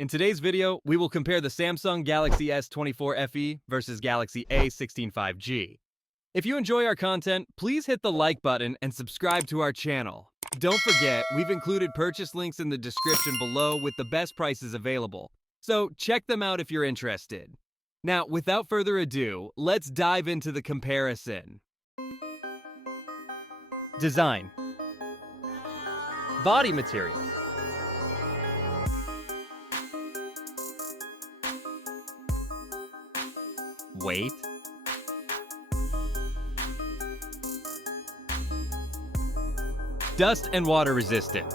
In today's video, we will compare the Samsung Galaxy S24 FE versus Galaxy A16 5G. If you enjoy our content, please hit the like button and subscribe to our channel. Don't forget, we've included purchase links in the description below with the best prices available, so check them out if you're interested. Now, without further ado, let's dive into the comparison. Design. Body material. Weight. Dust and water resistance.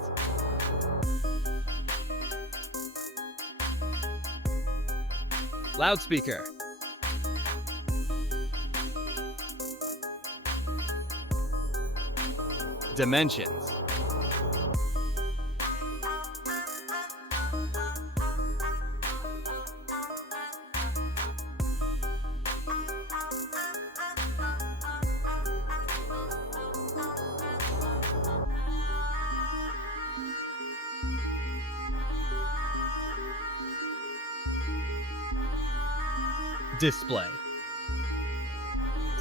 Loudspeaker. Dimensions. Display.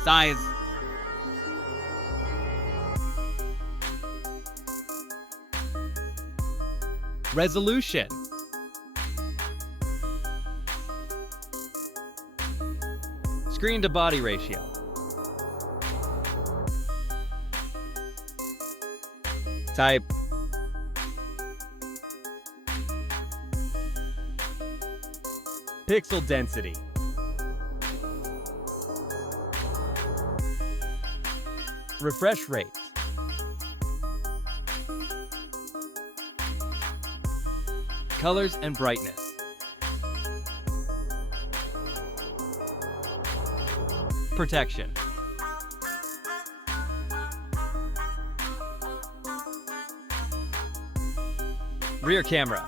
Size. Resolution. Screen to body ratio. Type. Pixel density. Refresh rate. Colors and brightness. Protection. Rear camera.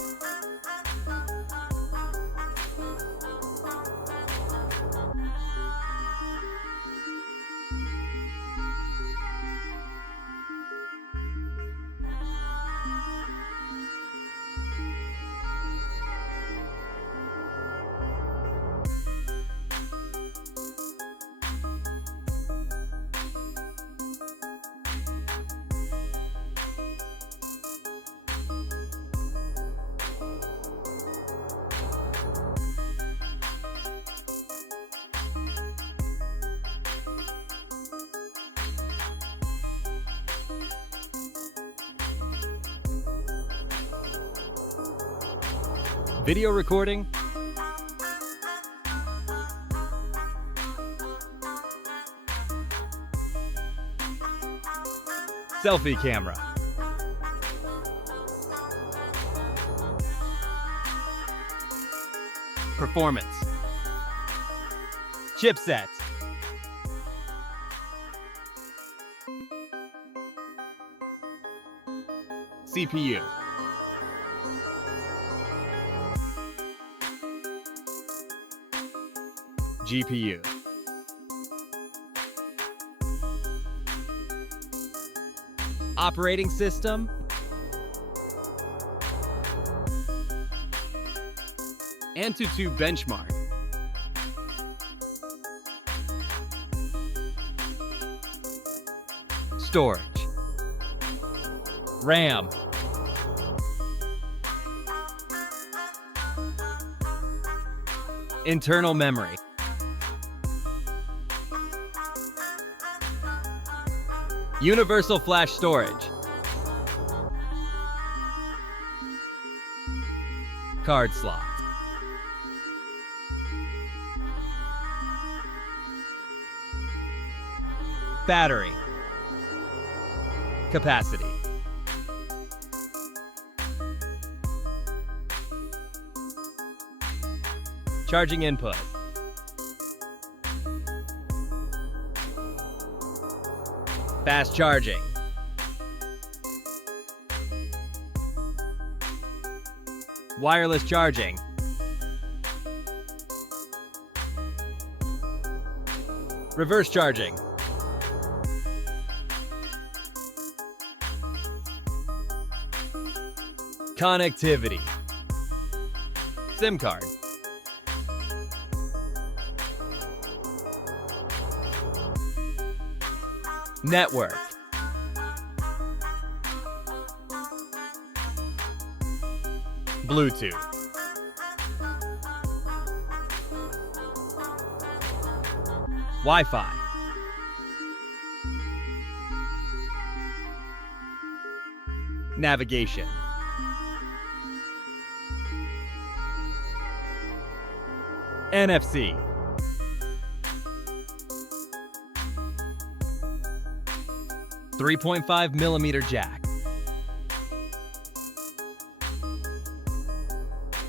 Video recording. Selfie camera. Performance. Chipset. CPU. GPU. Operating system. AnTuTu benchmark. Storage. RAM. Internal memory. Universal flash storage. Card slot. Battery. Capacity. Charging input. Fast charging. Wireless charging. Reverse charging. Connectivity. SIM card. Network. Bluetooth. Wi-Fi. Navigation. NFC. .3.5mm jack.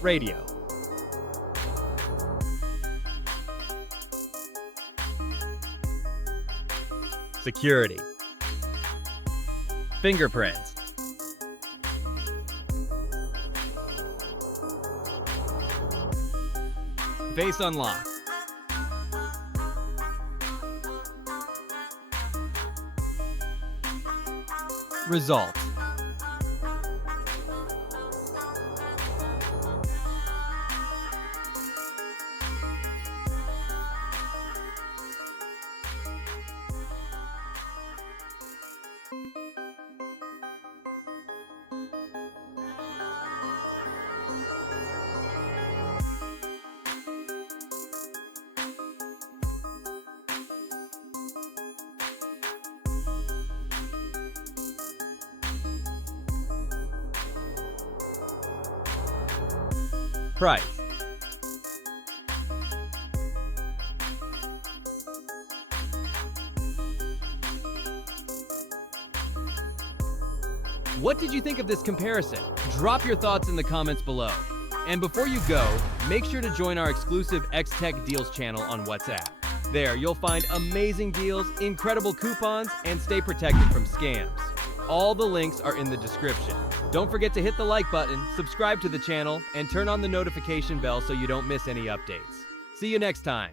Radio. Security. Fingerprints. Face unlock. Results. Price. What did you think of this comparison? Drop your thoughts in the comments below. And before you go, make sure to join our exclusive X-Tech Deals channel on WhatsApp. There, you'll find amazing deals, incredible coupons, and stay protected from scams. All the links are in the description. Don't forget to hit the like button, subscribe to the channel, and turn on the notification bell so you don't miss any updates. See you next time.